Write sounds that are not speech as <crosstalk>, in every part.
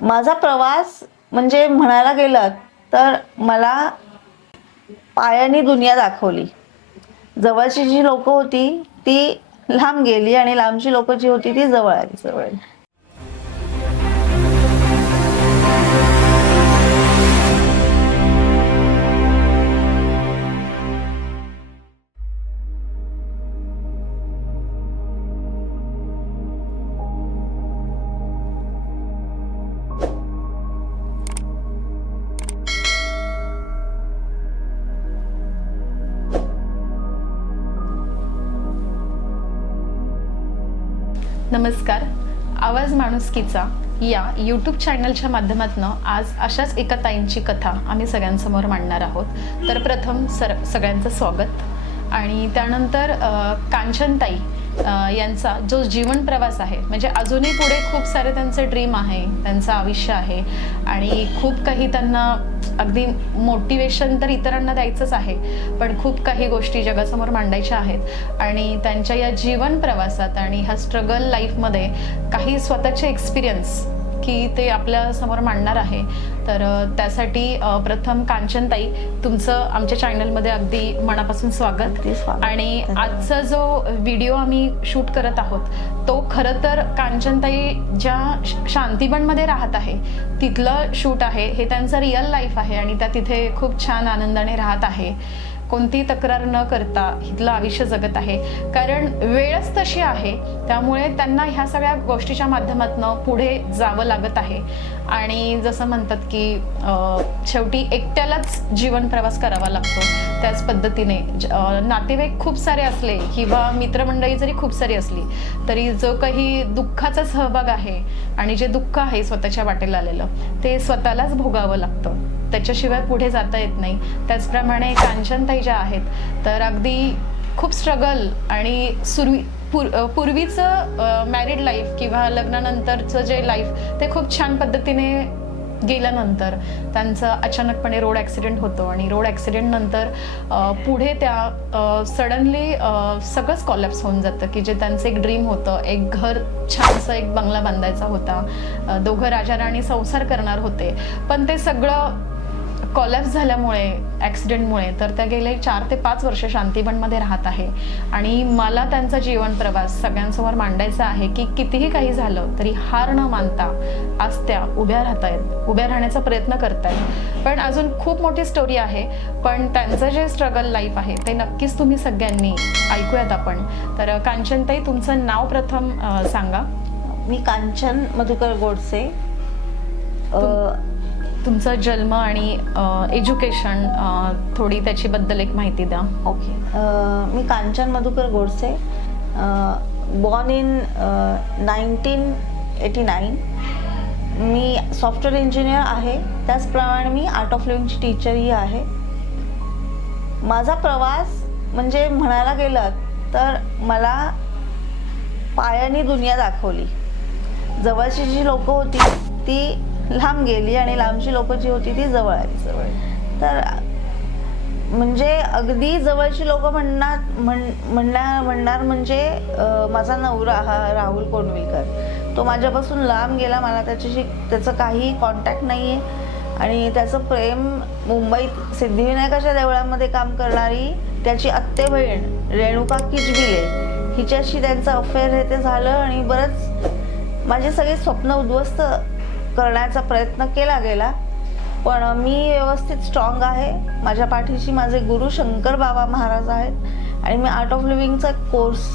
माझा प्रवास म्हणजे म्हणायला गेलं तर मला पायाने दुनिया दाखवली. जवळची जी लोक होती ती लांब गेली आणि लांबची लोक जी होती ती जवळ आली. जवळ नमस्कार. आवाज माणुसकीचा या यूट्यूब चॅनलच्या माध्यमातून आज अशाच एका ताईंची कथा आम्ही सगळ्यांसमोर मांडणार आहोत. तर प्रथम सर सगळ्यांचं स्वागत. आणि त्यानंतर कांचनताई यांचा जो जीवन प्रवास आहे म्हणजे अजूनही पुढे खूप सारे त्यांचे ड्रीम आहे त्यांचं आयुष्य आहे आणि खूप काही त्यांना अगदी मोटिवेशन तर इतरांना द्यायचंच आहे पण खूप काही गोष्टी जगासमोर मांडायच्या आहेत. आणि त्यांच्या या जीवन प्रवासात आणि ह्या स्ट्रगल लाईफमध्ये काही स्वतःचे एक्सपिरियन्स की ते आपल्यासमोर मांडणार आहे. तर त्यासाठी प्रथम कांचनताई तुमचं आमच्या चॅनलमध्ये अगदी मनापासून स्वागत. आणि आजचा जो व्हिडिओ आम्ही शूट करत आहोत तो खरं तर कांचनताई ज्या शांतीबनमध्ये राहत आहे तिथलं शूट आहे. हे त्यांचं रिअल लाईफ आहे आणि त्या तिथे खूप छान आनंदाने राहत आहे. कोणती तक्रार न करता इथलं आयुष्य जगत आहे. कारण वेळच तशी आहे त्यामुळे त्यांना ह्या सगळ्या गोष्टीच्या माध्यमातून पुढे जावं लागत आहे. आणि जसं म्हणतात की शेवटी एकट्यालाच जीवन प्रवास करावा लागतो. त्याच पद्धतीने ज- नातेवाईक खूप सारे असले किंवा मित्रमंडळी जरी खूप सारी असली तरी जो काही दुःखाचा सहभाग आहे आणि जे दुःख आहे स्वतःच्या वाटेला आलेलं ते स्वतःलाच भोगावं लागतं. त्याच्याशिवाय पुढे जाता येत नाही. त्याचप्रमाणे कांचनताई ज्या आहेत तर अगदी खूप स्ट्रगल आणि सुरवी पूर पूर्वीचं मॅरिड लाईफ किंवा लग्नानंतरचं जे लाईफ ते खूप छान पद्धतीने गेल्यानंतर त्यांचं अचानकपणे रोड ॲक्सिडेंट होतो आणि रोड ॲक्सिडेंट नंतर पुढे त्या सडनली सगळंच कॉलॅप्स होऊन जातं की जे त्यांचं एक ड्रीम होतं एक घर छानसं एक बंगला बांधायचा होता दोघं राजा राणी संसार करणार होते. पण ते सगळं कॉलॅप्स झाल्यामुळे ॲक्सिडेंटमुळे तर त्या गेले चार ते पाच वर्ष शांतीबनमध्ये राहत आहे. आणि मला त्यांचा जीवन प्रवास सगळ्यांसमोर मांडायचा आहे की कितीही काही झालं तरी हार न मानता आज त्या उभ्या राहत आहेत उभ्या राहण्याचा प्रयत्न करतायत. पण अजून खूप मोठी स्टोरी आहे पण त्यांचं जे स्ट्रगल लाईफ आहे ते नक्कीच तुम्ही सगळ्यांनी ऐकूयात आपण. तर कांचनताई तुमचं नाव प्रथम सांगा. मी कांचन मधुकर गोडसे. तुमचा जन्म आणि एज्युकेशन थोडी त्याच्याबद्दल एक माहिती द्या. Okay. Me Kanchan Madhukar Godse born in nineteen eighty nine me software engineer आहे. त्याचप्रमाणे मी आर्ट ऑफ लिव्हिंगची टीचरही आहे. माझा प्रवास म्हणजे म्हणायला गेलं तर मला पायाने दुनिया दाखवली. जवळची जी लोकं होती ती लांब गेली आणि लांबची लोक जी होती ती जवळ आली. जवळ तर म्हणजे अगदी जवळची लोक म्हणणार म्हण म्हणणार म्हणणार म्हणजे माझा नवरा हा राहुल कोंडविलकर. तो माझ्यापासून लांब गेला मला त्याच्याशी त्याचं काही कॉन्टॅक्ट नाही आहे आणि त्याचं प्रेम मुंबईत सिद्धिविनायकाच्या देवळामध्ये काम करणारी त्याची आत्ते बहीण रेणुका किचबिले हिच्याशी त्यांचं अफेअर हे ते झालं आणि बरंच माझे सगळे स्वप्न उद्ध्वस्त करण्याचा प्रयत्न केला गेला. पण मी व्यवस्थित स्ट्रॉंग आहे. माझ्या पाठीशी माझे गुरु शंकर बाबा महाराज आहेत. आणि मी आर्ट ऑफ लिव्हिंगचा कोर्स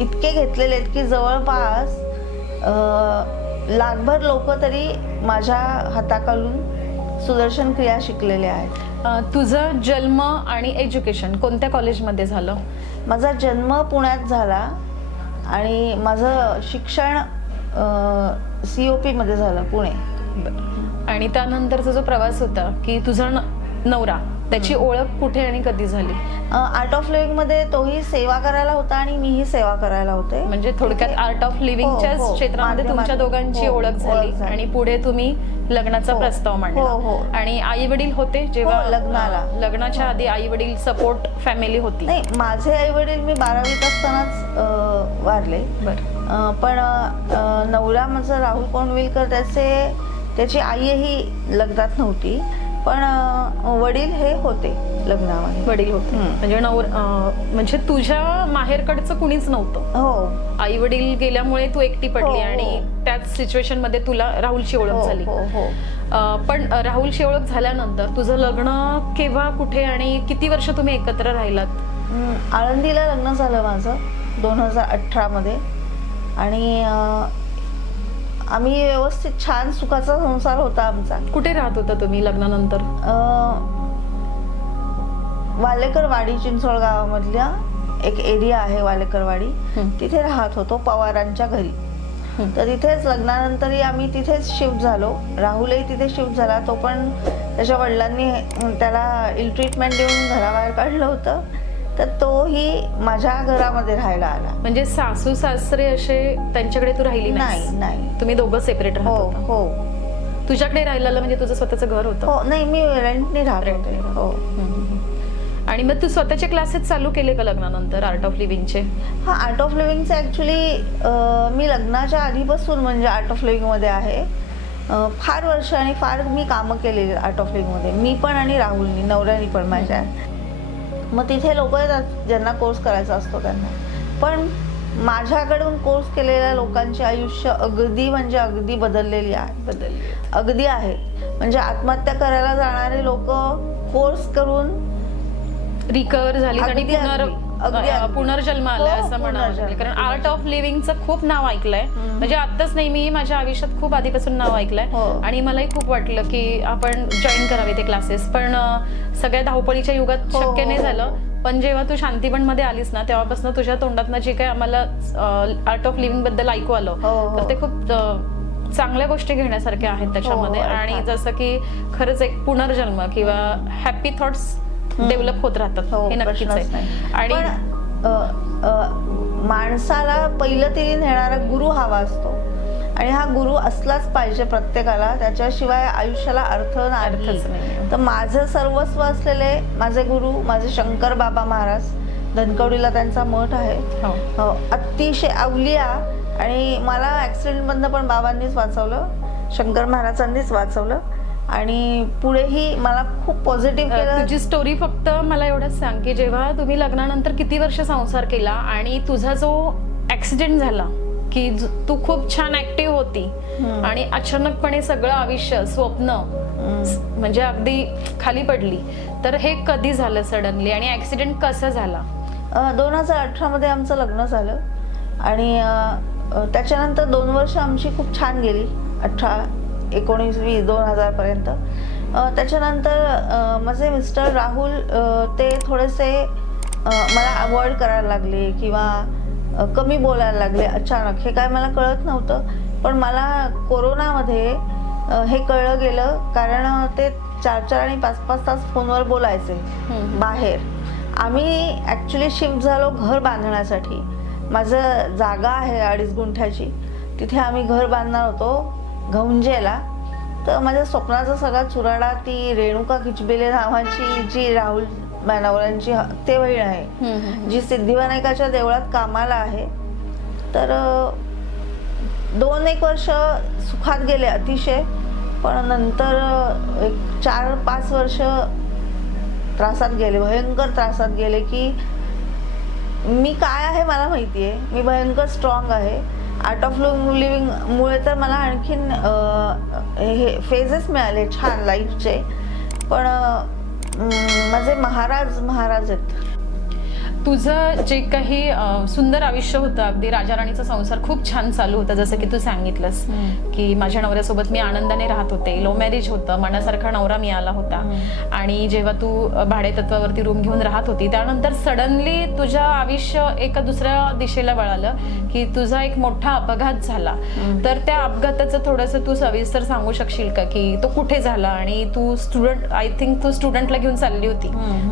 इतके घेतलेले आहेत की जवळपास लाखभर लोक तरी माझ्या हाताखालून सुदर्शन क्रिया शिकलेले आहेत. तुझं जन्म आणि एज्युकेशन कोणत्या कॉलेजमध्ये झालं? माझा जन्म पुण्यात झाला. आणि माझं शिक्षण सी ओ पीमध्ये झालं पुणे. आणि त्यानंतरचा जो प्रवास होता की तुझा न- नवरा. त्याची ओळख कुठे आणि कधी झाली आर्ट ऑफ लिव्हिंगमध्ये तोही सेवा करायला होता आणि मीही सेवा करायला होते म्हणजे थोडक्यात आर्ट ऑफ लिव्हिंगच्या हो, हो. क्षेत्रामध्ये तुमच्या दोघांची हो, ओळख झाली. आणि पुढे तुम्ही लग्नाचा हो. प्रस्ताव हो, हो. मांडला आणि आई वडील होते जेव्हा हो, लग्नाला. लग्नाच्या आधी आई वडील सपोर्ट फॅमिली होती नाही माझे आई वडील मी बारावीत असतानाच वारले बरं पण नवरा माझा राहुल कोंडविलकर त्याचे त्याची आईही लग्नात नव्हती पण वडील हे होते लग्नामध्ये. वडील होते. म्हणजे नवर म्हणजे तुझ्या माहेरकडचं कुणीच नव्हतं. हो. आई वडील गेल्यामुळे तू एकटी हो, पडली हो. आणि त्याच सिच्युएशनमध्ये तुला राहुलची हो ओळख झाली. हो हो. अं, पण राहुलची ओळख झाल्यानंतर तुझं लग्न केव्हा कुठे आणि किती वर्ष तुम्ही एकत्र राहिलात? आळंदीला लग्न झालं माझं दोन हजार अठरामध्ये. आणि आम्ही व्यवस्थित छान सुखाचा संसार होता आमचा. कुठे राहत होता तुम्ही लग्नानंतर? अं, वालेकरवाडी चिंचवड गावामधल्या एक एरिया आहे वालेकरवाडी. तिथे राहत होतो पवारांच्या घरी. तर तिथेच लग्नानंतरही आम्ही तिथेच शिफ्ट झालो. राहुलही तिथे शिफ्ट झाला. तो पण त्याच्या वडिलांनी त्याला इल ट्रीटमेंट देऊन घराबाहेर काढलं होतं. तर तोही माझ्या घरामध्ये राहायला आला. म्हणजे सासू सासरे असे त्यांच्याकडे तू राहिली नाही नाही नाही. तुम्ही दोघं सेपरेट हो राहत होता. हो. तुझ्याकडे राहिलेलं म्हणजे तुझं स्वतःचं घर होतं? हो नाही मी रेंटनी राहत Rent होते. ने राहत हो. हम्म. आणि मग तू स्वतःचे क्लासेस चालू केले का लग्नानंतर आर्ट ऑफ लिव्हिंगचे हा आर्ट ऑफ लिव्हिंगचं ॲक्च्युली मी लग्नाच्या आधीपासून म्हणजे आर्ट ऑफ लिव्हिंगमध्ये आहे. अं, फार वर्ष आणि फार मी कामं केलेली आर्ट ऑफ लिव्हिंगमध्ये मी पण आणि राहुलनी नवऱ्यानी पण माझ्या. मग तिथे लोक येतात ज्यांना कोर्स करायचा असतो त्यांना. पण माझ्याकडून कोर्स केलेल्या लोकांचे आयुष्य अगदी म्हणजे अगदी बदललेली आहे. बदलली अगदी आहे. म्हणजे आत्महत्या करायला जाणारे लोक कोर्स करून रिकवर झाली आणि अगदी. पुनर्जन्म आलाय हो, असं म्हणावं लागेल पुनर्जन्म, कारण आर्ट ऑफ. लिव्हिंगचं खूप नाव ऐकलंय. म्हणजे आताच नाही मी माझ्या आयुष्यात खूप आधीपासून नाव ऐकलंय हो. आणि मलाही खूप वाटलं की आपण जॉईन करावे ते क्लासेस पण अ, सगळ्या धावपळीच्या युगात हो, शक्य नाही. झालं पण जेव्हा तू शांतीबनमध्ये आलीस ना तेव्हापासून तुझ्या तोंडातनं जे काही आम्हाला आर्ट ऑफ लिव्हिंगबद्दल ऐकू आलं हो, हो. तर ते खूप अ, चांगल्या गोष्टी घेण्यासारख्या आहेत त्याच्यामध्ये हो, आणि अर्थात. जसं की खरंच एक पुनर्जन्म किंवा हॅपी थॉट्स डेव्हलप होत राहतात. हो हे नक्कीच प्रश्नच आहे. नाही. आणि पण अ, अ, माणसाला पहिलं तरी नेणारा गुरु हवा असतो. आणि हा गुरु असलाच पाहिजे प्रत्येकाला. त्याच्याशिवाय आयुष्याला अर्थ अर्थच नाही. नाही तर माझं सर्वस्व असलेले माझे गुरु माझे शंकर बाबा महाराज धनकवडीला त्यांचा मठ आहे. हो. हो, अतिशय अवलिया आणि मला ॲक्सिडेंटमधनं पण बाबांनीच वाचवलं. शंकर महाराजांनीच वाचवलं. आणि पुढेही मला खूप पॉझिटिव्ह केलं तुझी स्टोरी फक्त मला एवढंच सांग की जेव्हा तुम्ही लग्नानंतर किती वर्ष संसार केला आणि तुझा जो ऍक्सिडेंट झाला की तू खूप छान ऍक्टिव्ह होती. आणि अचानकपणे सगळं आयुष्य स्वप्न. म्हणजे अगदी खाली पडली तर हे कधी झालं सडनली आणि ऍक्सिडेंट कसा झाला दोन हजार अठरामध्ये आमचं लग्न झालं आणि त्याच्यानंतर दोन वर्ष आमची खूप छान गेली अठरा एकोणीस वीस दोन हजारपर्यंत त्याच्यानंतर माझे मिस्टर राहुल ते थोडेसे मला अवॉइड करायला लागले किंवा कमी बोलायला लागले अचानक. हे काय मला कळत नव्हतं पण मला कोरोनामध्ये हे कळलं गेलं कारण ते चार चार आणि पाच पाच तास फोनवर बोलायचे बाहेर. आम्ही ॲक्च्युली शिफ्ट झालो घर बांधण्यासाठी. माझं जागा आहे अडीच गुंठ्याची. तिथे आम्ही घर बांधणार होतो. घौंजेला तर माझ्या स्वप्नाचा सगळा चुराडा ती रेणुका खिचबेले नावाची जी राहुल मानवरांची ते बहीण आहे. जी सिद्धिविनायकाच्या देवळात कामाला आहे. तर दोन एक वर्ष सुखात गेले अतिशय. पण नंतर एक चार पाच वर्ष त्रासात गेले. भयंकर त्रासात गेले की मी काय आहे मला माहिती आहे मी भयंकर स्ट्रॉंग आहे. आर्ट ऑफ लिव्हिंगमुळे तर मला आणखीन हे फेजेस मिळाले छान लाईफचे पण माझे महाराज महाराज आहेत. तुझं जे काही सुंदर आयुष्य होतं अगदी राजा राणीचा संसार खूप छान चालू होता जसं की तू सांगितलंस. की माझ्या नवऱ्यासोबत मी आनंदाने राहत होते लो मॅरेज होतं मनासारखा नवरा मिळाला होता. आणि जेव्हा तू भाडे तत्वावरती रूम घेऊन राहत होती त्यानंतर सडनली तुझं आयुष्य एका दुसऱ्या दिशेला वळालं की तुझा एक मोठा अपघात झाला. तर त्या अपघाताचं थोडंसं तू सविस्तर सांगू शकशील का की तो कुठे झाला आणि तू स्टुडंट आय थिंक तू स्टुडंटला घेऊन चालली होती.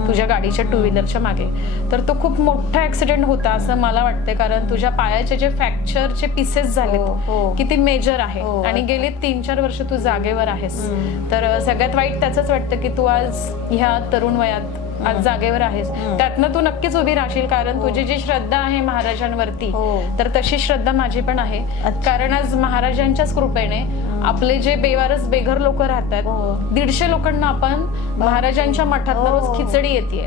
तुझ्या गाडीच्या टू व्हीलरच्या मागे तर तो खूप मोठा ऍक्सिडेंट होता असं मला वाटतं कारण तुझ्या पायाचे जे फ्रॅक्चरचे पीसेस झालेत हो. किती मेजर आहे हो, आणि गेली तीन चार वर्ष तू जागेवर आहेस. तर सगळ्यात वाईट त्याचंच वाटतं की तू आज ह्या तरुण वयात आज जागेवर आहेस. त्यातनं तू नक्कीच उभी राहशील कारण तुझी जी श्रद्धा आहे महाराजांवरती हो. तर तशी श्रद्धा माझी पण आहे. कारण आज महाराजांच्याच कृपेने आपले जे बेवारस बेघर लोक राहतात हो. दीडशे लोकांना आपण महाराजांच्या मठात हो. रोज खिचडी येते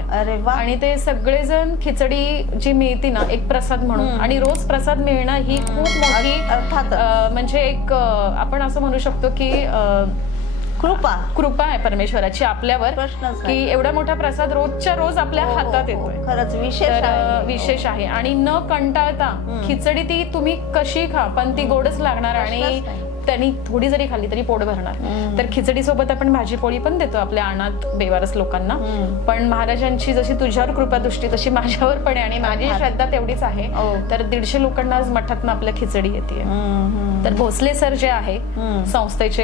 आणि ते सगळेजण खिचडी जी मिळते ना एक प्रसाद म्हणून आणि रोज प्रसाद मिळणं ही खूप मोठी म्हणजे एक आपण असं म्हणू शकतो की कृपा कृपा आहे परमेश्वराची आपल्यावर प्रश्नच की नाही. एवढा मोठा प्रसाद रोजच्या रोज आपल्या हो, हातात हो, हो. येतोय खरंच विशेष तर आहे. अं, विशेष आहे आणि न कंटाळता खिचडी ती तुम्ही कशी खा पण ती गोडच लागणार आणि प्रश्नच नाही. त्यांनी थोडी जरी खाल्ली तरी पोट भरणार तर खिचडी सोबत आपण भाजी पोळी पण देतो आपल्या अनाथ बेवारस लोकांना. पण महाराजांची जशी तुझ्यावर कृपा दृष्टी तशी माझ्यावर पण आहे आणि माझी श्रद्धा तेवढीच आहे हो. तर दीडशे लोकांना आज मठातनं आपल्या खिचडी येते. तर भोसले सर जे आहे. संस्थेचे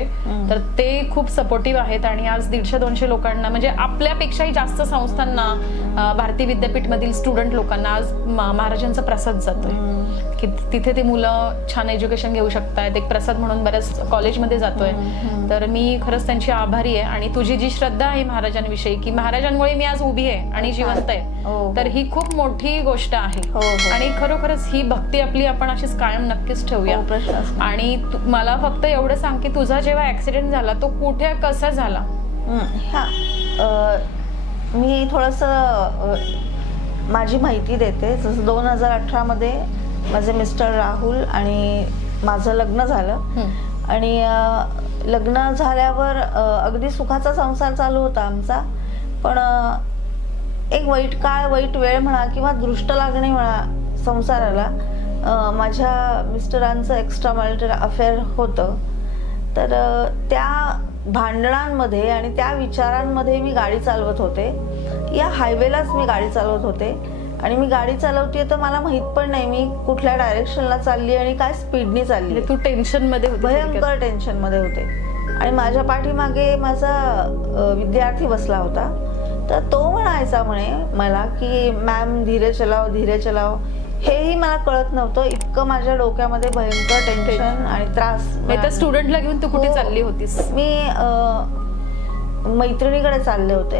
तर ते खूप सपोर्टिव्ह आहेत आणि आज दीडशे दोनशे लोकांना म्हणजे आपल्यापेक्षाही जास्त संस्थांना अं, भारती विद्यापीठ मधील स्टुडंट लोकांना आज महाराजांचा प्रसाद जातोय. की तिथे ते मुलं छान एज्युकेशन घेऊ शकतायत एक प्रसाद म्हणून बऱ्याच कॉलेजमध्ये जातोय. तर मी खरंच त्यांची आभारी आहे आणि तुझी जी श्रद्धा आहे महाराजांविषयी की महाराजांमुळे मी आज उभी आहे आणि जिवंत आहे हो. तर ही खूप मोठी गोष्ट आहे. हो, हो. आणि खरोखरच ही भक्ती आपली आपण अशीच कायम नक्कीच ठेवूया. हो. आणि मला फक्त एवढं सांग की तुझा जेव्हा ऍक्सिडेंट झाला तो कुठे कसा झाला? मी थोडंसं माझी माहिती देते. जसं दोन हजार अठरामध्ये माझे मिस्टर राहुल आणि माझं लग्न झालं. आणि लग्न झाल्यावर अगदी सुखाचा संसार चालू होता आमचा. पण एक वाईट काळ वाईट वेळ म्हणा किंवा दृष्ट लागणे म्हणा संसाराला माझ्या मिस्टरांचं एक्स्ट्रा मॅरिटल अफेअर होतं. तर त्या भांडणांमध्ये आणि त्या विचारांमध्ये मी गाडी चालवत होते. या हायवेलाच मी गाडी चालवत होते. आणि मी गाडी चालवते तर मला माहीत पण नाही. मी कुठल्या डायरेक्शनला चालली आणि काय स्पीडनी चालली म्हणजे तू टेन्शनमध्ये. भयंकर टेन्शनमध्ये होते. आणि माझ्या पाठीमागे माझा विद्यार्थी बसला होता. तर तो म्हणायचा म्हणे मला की मॅम धीरे चलाव धीरे चलाव हेही मला कळत नव्हतं. इतकं माझ्या डोक्यामध्ये भयंकर टेन्शन आणि त्रास स्टुडंटला घेऊन तू कुठे हो. चालली होतीस? मी मैत्रिणीकडे चालले होते.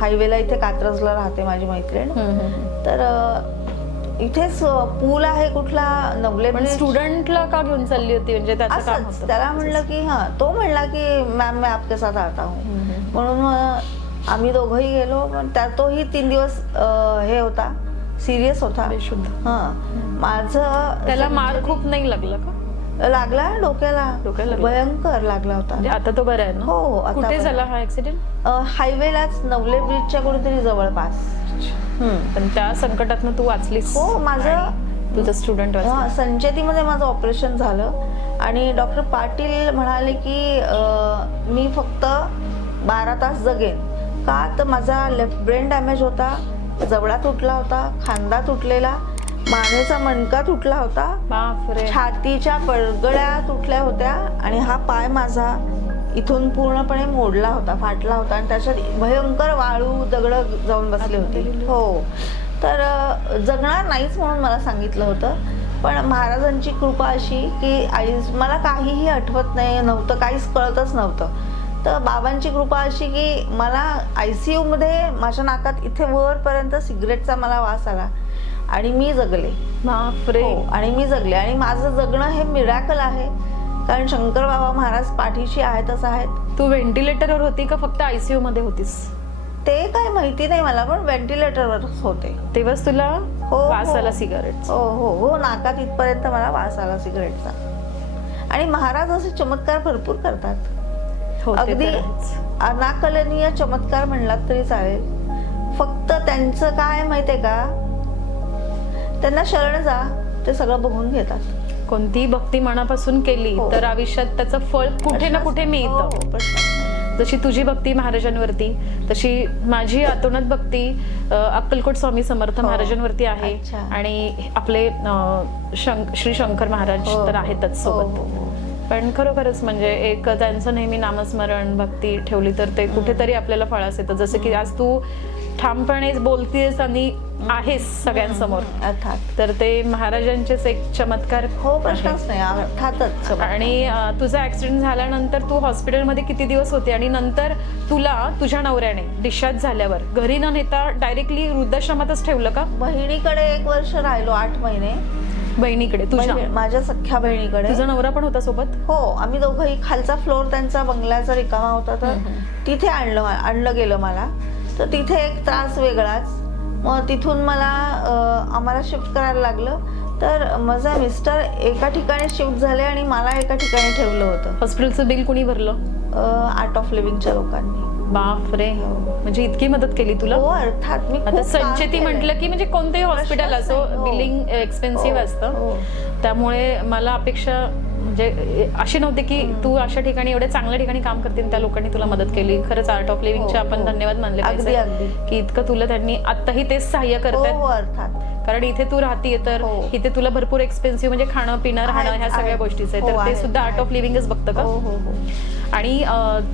हायवेला इथे कात्रजला राहते माझी मैत्रीण. तर इथेच पूल आहे कुठला? नवले. स्टुडंटला का घेऊन चालली होती? म्हणजे त्याला म्हणलं की हा तो म्हणला की मॅम मैं आपके साथ आता हूँ. म्हणून आम्ही दोघंही गेलो. पण त्या तोही तीन दिवस हे होता सिरियस होता. बेशुद्ध. हा. माझं त्याला मार खूप नाही लागला का? लागला डोक्याला. डोक्याला लागला? भयंकर लागला होता. म्हणजे आता तो बरा आहे ना? हो, आता कुठे बरा. झाला हा ऍक्सिडेंट हायवेलाच नवले ब्रिजच्या कुठेतरी जवळपास हम्म. पण त्या संकटातनं तू वाचलीस. हो, माझं- आणि तुझं स्टुडंट हा संचेतीमध्ये माझं ऑपरेशन झालं. आणि डॉक्टर पाटील म्हणाले की अ, मी फक्त बारा तास जगेन. का? तर माझा लेफ्ट ब्रेन डॅमेज होता जबडा तुटला होता खांदा तुटलेला. मानेचा मणका तुटला होता. बापरे. छातीच्या पडगड्या तुटल्या होत्या आणि हा पाय माझा इथून पूर्णपणे मोडला होता फाटला होता आणि त्याच्यात भयंकर वाळू दगड जाऊन बसले होते. हो. तर जगणार नाहीच म्हणून मला सांगितलं होतं. पण महाराजांची कृपा अशी की आई मला काहीही आठवत नाही नव्हतं काहीच कळतच नव्हतं. तर बाबांची कृपा अशी की मला आय सी यूमध्ये माझ्या नाकात इथे वरपर्यंत सिगरेटचा मला वास आला. आणि मी जगले. बापरे. हो आणि मी जगले. आणि माझं जगणं हे मिराकल आहे. कारण शंकर बाबा महाराज पाठीशी आहेतच आहेत. तू व्हेंटिलेटरवर होती का फक्त आयसीयू मध्ये होतीस? ते काय माहिती नाही मला पण व्हेंटिलेटरवरच होते. तेव्हाच तुला हो, वास. आला सिगारेट हो हो. हो नाकात इथपर्यंत मला वास आला सिगरेटचा आणि महाराज असे चमत्कार भरपूर करतात. हो अगदी. अनाकलनीय चमत्कार म्हणलात तरी चालेल. फक्त त्यांचं काय माहितीये का? त्यांना शरण जा ते सगळं बघून घेतात कोणतीही भक्ती मनापासून केली हो. तर आयुष्यात त्याचं फळ कुठे ना कुठे मिळतं हो, प्रश्नच नाही. जशी तुझी भक्ती महाराजांवरती तशी माझी आतोनात भक्ती अ, अक्कलकोट स्वामी समर्थ हो. महाराजांवरती आहे अच्छा. आणि आपले अ, श्री शंकर महाराज हो, तर. आहेतच हो, सोबत हो, हो. पण खरोखरच म्हणजे एक त्यांचं नेहमी नामस्मरण भक्ती ठेवली तर ते कुठेतरी आपल्याला फळास येतं जसं की आज तू ठामपणे बोलतेस आणि आहेस सगळ्यांसमोर. अर्थात. तर ते महाराजांचेच एक चमत्कार. हो. प्रश्नच नाही अर्थातच. आणि तुझा ऍक्सिडेंट झाल्यानंतर तू हॉस्पिटलमध्ये किती दिवस होते आणि नंतर तुला तुझ्या नवऱ्याने डिस्चार्ज झाल्यावर घरी न नेता डायरेक्टली वृद्धाश्रमातच ठेवलं का? बहिणीकडे एक वर्ष राहिलो आठ महिने. बहिणीकडे तुझ्या? माझ्या सख्ख्या बहिणीकडे. तुझा नवरा पण होता सोबत? हो आम्ही दोघंही खालचा फ्लोअर त्यांचा बंगल्याचा रिकामा होता तर तिथे आणलं आणलं गेलं मला. तर तिथे एक त्रास वेगळाच. मग तिथून मला आम्हाला शिफ्ट करायला लागलं. तर माझा मिस्टर एका ठिकाणी शिफ्ट झाले आणि मला एका ठिकाणी ठेवलं होतं. हॉस्पिटलचं बिल कुणी भरलं? आर्ट ऑफ लिव्हिंगच्या लोकांनी. बाप रे. म्हणजे इतकी मदत केली तुला? हो अर्थात मी आता संचेती. म्हटलं की म्हणजे कोणतेही हॉस्पिटल असो नाही, हो. बिलिंग एक्सपेन्सिव्ह हो, असतं. हो. त्यामुळे मला अपेक्षा म्हणजे अशी नव्हती की तू अशा ठिकाणी एवढ्या चांगल्या ठिकाणी काम करते त्या लोकांनी तुला मदत केली खरंच आर्ट ऑफ लिव्हिंगचे आपण हो. धन्यवाद मानले पाहिजे. की इतकं तुला त्यांनी आत्ताही तेच सहाय्य हो करतात हो अर्थात कारण इथे तू राहतीये तर. इथे तुला भरपूर एक्सपेन्सिव्ह म्हणजे खाणं पिणं राहणं ह्या सगळ्या. गोष्टीच आहे तर ते सुद्धा आर्ट ऑफ. लिव्हिंगच बघतं का आणि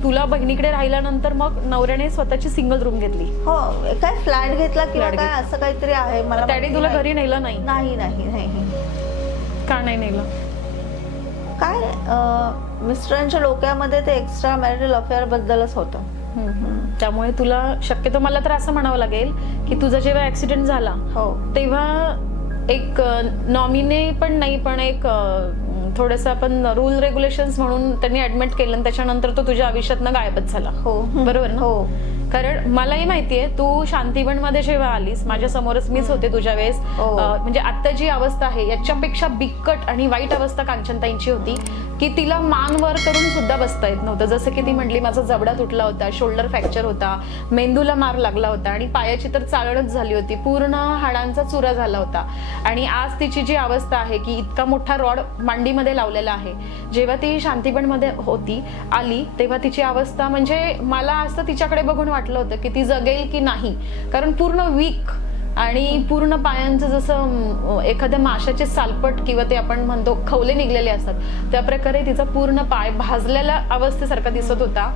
तुला बहिणीकडे राहिल्यानंतर मग नवऱ्याने स्वतःची सिंगल रूम घेतली हो काय फ्लॅट घेतला किंवा काय. असं काहीतरी आहे मला त्याने तुला. घरी नेलं नाही नाही नाही नाही का नाही नेलं काय मिस्टरांच्या डोक्यामध्ये ते एक्स्ट्रा मॅरिटल अफेअर बद्दलच होतं. त्यामुळे तुला शक्यतो मला तर असं म्हणावं लागेल की तुझा जेव्हा ऍक्सिडेंट झाला हो. तेव्हा एक नॉमिने पण नाही पण एक थोडस आपण रूल रेग्युलेशन्स म्हणून त्यांनी ऍडमिट केलं त्याच्यानंतर तो तुझ्या आयुष्यातनं गायबच झाला. हो. बरोबर ना? हो. कारण मलाही माहितीये तू शांतीवनमध्ये जेव्हा आलीस माझ्या समोरच मीच होते तुझ्या वेळेस. हो. म्हणजे आता जी अवस्था आहे याच्यापेक्षा बिकट आणि वाईट अवस्था कांचनताईंची होती की तिला मान वर करून सुद्धा बसता येत नव्हतं. जसं की ती म्हटली माझा जबडा तुटला होता शोल्डर फ्रॅक्चर होता मेंदूला मार लागला होता आणि पायाची तर चाळणच झाली होती. पूर्ण हाडांचा चुरा झाला होता. आणि आज तिची जी अवस्था आहे की इतका मोठा रॉड मांडीमध्ये लावलेला आहे. जेव्हा ती शांतीबनमध्ये होती आली तेव्हा तिची अवस्था म्हणजे मला असं तिच्याकडे बघून वाटलं होतं की ती जगेल की नाही. कारण पूर्ण वीक आणि पूर्ण पायांचं जसं एखाद्या माशाचे सालपट किंवा ते आपण म्हणतो खवले निघलेले असतात त्या प्रकारे तिचा पूर्ण पाय भाजलेल्या अवस्थेसारखा दिसत होता.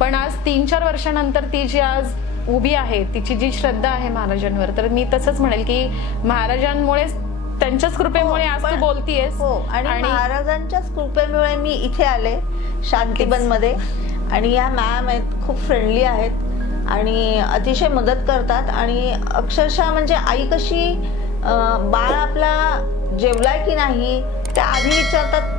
पण आज तीन चार वर्षानंतर ती जी आज उभी आहे तिची जी श्रद्धा आहे महाराजांवर तर मी तसंच म्हणेल की महाराजांमुळेच त्यांच्याच कृपेमुळे आज तू बोलतीयस. हो आणि महाराजांच्याच कृपेमुळे मी इथे आले शांतिबनमध्ये आणि या मॅम आहेत खूप फ्रेंडली आहेत. आणि अतिशय मदत करतात. आणि अक्षरशः म्हणजे आई कशी बाळ आपला जेवलाय की नाही त्या आधी विचारतात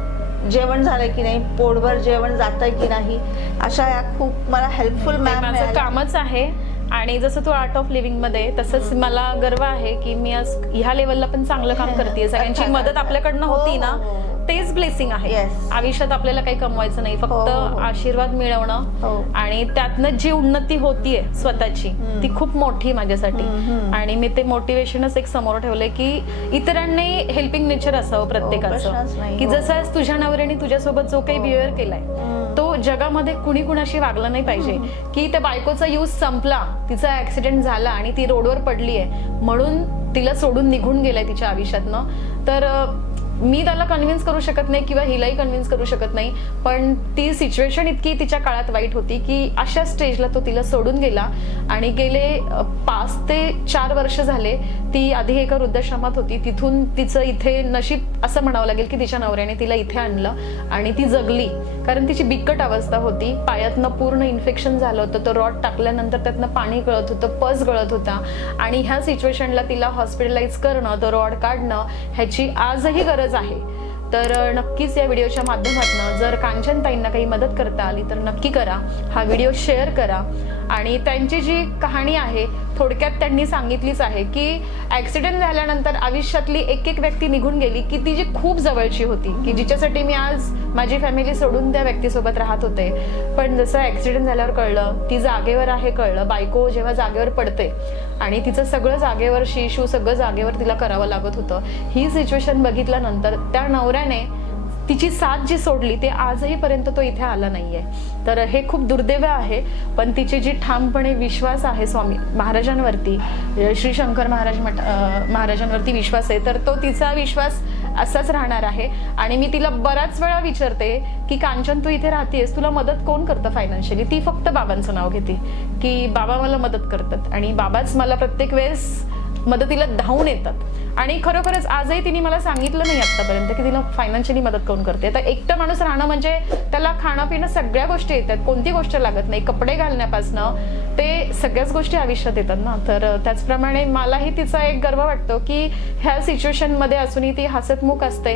जेवण झालंय की नाही पोटभर जेवण जातंय की नाही अशा या खूप मला हेल्पफुल मॅम माझं कामच आहे. आणि जसं तू आर्ट ऑफ लिव्हिंगमध्ये तसंच मला गर्व आहे की मी आज ह्या लेवलला पण चांगलं काम <laughs> करते सगळ्यांची <laughs> मदत. आपल्याकडनं हो, होती ना. हो, हो. तेच ब्लेसिंग आहे Yes. आयुष्यात आपल्याला काही कमवायचं नाही हो, फक्त हो. आशीर्वाद मिळवणं हो. आणि त्यातनं जी उन्नती होतीये स्वतःची हम्म. ती खूप मोठी माझ्यासाठी हम्म, हम्म. आणि मी ते मोटिवेशनच एक समोर ठेवलंय की इतरांनी हेल्पिंग नेचर असावं प्रत्येकाचं हो, नाही. की हो. जसं आज तुझ्या नवऱ्याने तुझ्यासोबत जो काही हो. बिहेवियर केलाय. तो जगामध्ये कुणी कुणाशी वागला नाही पाहिजे की त्या बायकोचा यूज संपला तिचा ऍक्सिडेंट झाला आणि ती रोडवर पडली आहे म्हणून तिला सोडून निघून गेलाय तिच्या आयुष्यातनं तर अं, मी त्याला कन्व्हिन्स करू शकत नाही किंवा हिलाही कन्व्हिन्स करू शकत नाही पण ती सिच्युएशन इतकी तिच्या काळात वाईट होती की अशा स्टेजला तो तिला सोडून गेला आणि गेले पाच ते चार वर्ष झाले ती आधी एका वृद्धाश्रमात होती. तिथून तिचं इथे नशीब असं म्हणावं लागेल की तिच्या नवऱ्याने तिला इथे आणलं आणि ती जगली. कारण तिची बिकट अवस्था होती. पायातनं पूर्ण इन्फेक्शन झालं होतं. तो रॉड टाकल्यानंतर त्यातनं पाणी गळत होतं पस गळत होता. आणि ह्या सिच्युएशनला तिला हॉस्पिटलाइज करणं तो रॉड काढणं ह्याची आजही गरज आहे. तर नक्कीच या व्हिडिओच्या माध्यमातून जर कांचनताईंना काही मदत करता आली तर नक्की करा. हा व्हिडिओ शेअर करा. आणि त्यांची जी कहाणी आहे थोडक्यात त्यांनी सांगितलीच आहे की ऍक्सिडेंट झाल्यानंतर आयुष्यातली एक एक व्यक्ती निघून गेली की ती जी खूप जवळची होती की जिच्यासाठी मी आज माझी फॅमिली सोडून त्या व्यक्तीसोबत राहत होते. पण जसं ऍक्सिडेंट झाल्यावर कळलं ती जागेवर आहे कळलं बायको जेव्हा जागेवर पडते आणि तिचं सगळं जागेवर शिशू सगळं जागेवर तिला करावं लागत होतं. ही सिच्युएशन बघितल्यानंतर त्या नवऱ्याने तिची साथ जी सोडली ते आजही पर्यंत तो इथे आला नाहीये. तर हे खूप दुर्दैव आहे पण तिची जी ठामपणे विश्वास आहे स्वामी महाराजांवरती श्री शंकर महाराज मठ महाराजांवरती विश्वास आहे तर तो तिचा विश्वास असाच राहणार आहे. आणि मी तिला बऱ्याच वेळा विचारते की कांचन तू इथे राहतेस तुला मदत कोण करतं फायनान्शियली ती फक्त बाबांचं नाव घेते की बाबा मला मदत करतात. आणि बाबाच मला प्रत्येक वेळेस मदतीला धावून येतात. आणि खरोखरच आजही तिने मला सांगितलं नाही आतापर्यंत की तिला फायनान्शियली मदत कोण करते. तर एकटं माणूस राहणं म्हणजे त्याला खाणं पिणं सगळ्या गोष्टी येतात. कोणती गोष्ट लागत नाही. कपडे घालण्यापासनं ते सगळ्याच गोष्टी आयुष्यात येतात ना. तर त्याचप्रमाणे मलाही तिचा एक गर्व वाटतो की ह्या सिच्युएशनमध्ये असूनही ती हसतमुख असते.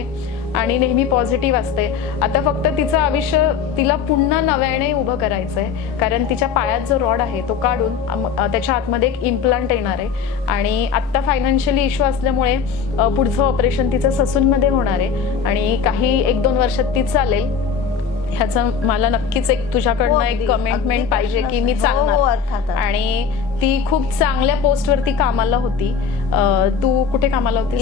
आणि नेहमी पॉझिटिव्ह असते. आता फक्त तिचं आयुष्य तिला पुन्हा नव्याने उभं करायचं आहे कारण तिच्या पायात जो रॉड आहे तो काढून त्याच्या आतमध्ये एक इम्प्लांट येणार आहे. आणि आत्ता फायनान्शियली इश्यू असल्यामुळे पुढचं ऑपरेशन तिचं ससूनमध्ये होणार आहे. आणि काही एक दोन वर्षात ती चालेल. ह्याचं मला नक्कीच एक हो, तुझ्याकडनं अगदी, एक कमिटमेंट पाहिजे की मी. हो, हो, चालणार. आणि ती खूप चांगल्या पोस्टवरती कामाला होती. तू कुठे कामाला होती.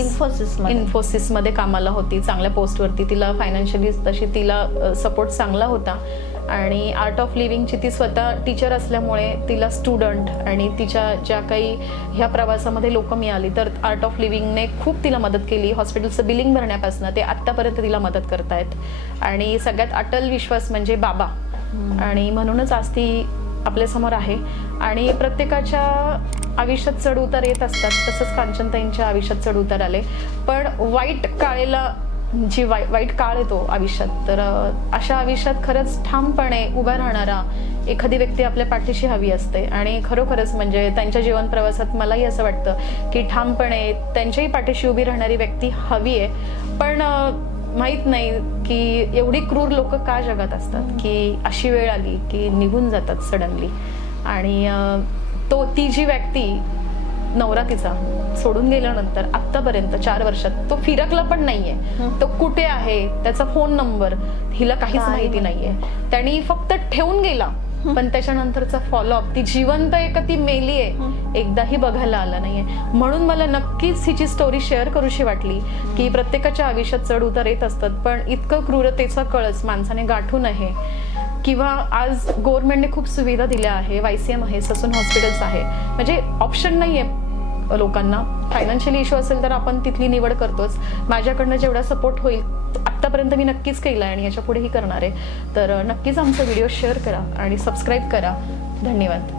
इन्फोसिसमध्ये कामाला होती चांगल्या पोस्टवरती. तिला फायनान्शियली तशी तिला सपोर्ट चांगला होता. आणि आर्ट ऑफ लिव्हिंगची ती स्वतः टीचर असल्यामुळे तिला स्टुडंट आणि तिच्या ज्या काही ह्या प्रवासामध्ये लोक मिळाली तर आर्ट ऑफ लिव्हिंगने खूप तिला मदत केली. हॉस्पिटलचं बिलिंग भरण्यापासून ते आत्तापर्यंत तिला मदत करतायत. आणि सगळ्यात अटल विश्वास म्हणजे बाबा. आणि म्हणूनच आज ती आपल्यासमोर आहे. आणि प्रत्येकाच्या आयुष्यात चढ उतार येत असतात. तसंच कांचनताईंच्या आयुष्यात चढ उतार आले. पण वाईट काळेला जी वाई वाईट काळ येतो आयुष्यात तर अशा आयुष्यात खरंच ठामपणे उभा राहणारा एखादी व्यक्ती आपल्या पाठीशी हवी असते. आणि खरोखरच म्हणजे त्यांच्या जीवन प्रवासात मलाही असं वाटतं की ठामपणे त्यांच्याही पाठीशी उभी राहणारी व्यक्ती हवी आहे. पण माहीत नाही की एवढी क्रूर लोक का जगात असतात? की अशी वेळ आली की निघून जातात सडनली आणि तो ती जी व्यक्ती नवरा तिचा सोडून गेल्यानंतर आत्तापर्यंत चार वर्षात तो फिरकला पण नाहीये. तो कुठे आहे? त्याचा फोन नंबर हिला काहीच काही माहिती. नाहीये. त्यांनी फक्त ठेवून गेला. पण त्याच्यानंतरचा फॉलोअप ती जिवंत आहे का ती मेली आहे. एकदाही बघायला आलं नाहीये. म्हणून मला नक्कीच हिची स्टोरी शेअर करूशी वाटली की प्रत्येकाच्या आयुष्यात चढ उतार येत असतात पण इतकं क्रूरतेचा कळस माणसाने गाठू नये. किंवा आज गव्हर्नमेंटने खूप सुविधा दिल्या आहे वायसीएम आहे ससून हॉस्पिटल्स आहे. म्हणजे ऑप्शन नाही आहे लोकांना. फायनान्शियली इश्यू असेल तर आपण तिथली निवड करतोच. माझ्याकडनं जेवढा सपोर्ट होईल आत्तापर्यंत मी नक्कीच केलं आहे आणि याच्या पुढेही करणार आहे. तर नक्कीच आमचा व्हिडिओ शेअर करा आणि सबस्क्राईब करा. धन्यवाद.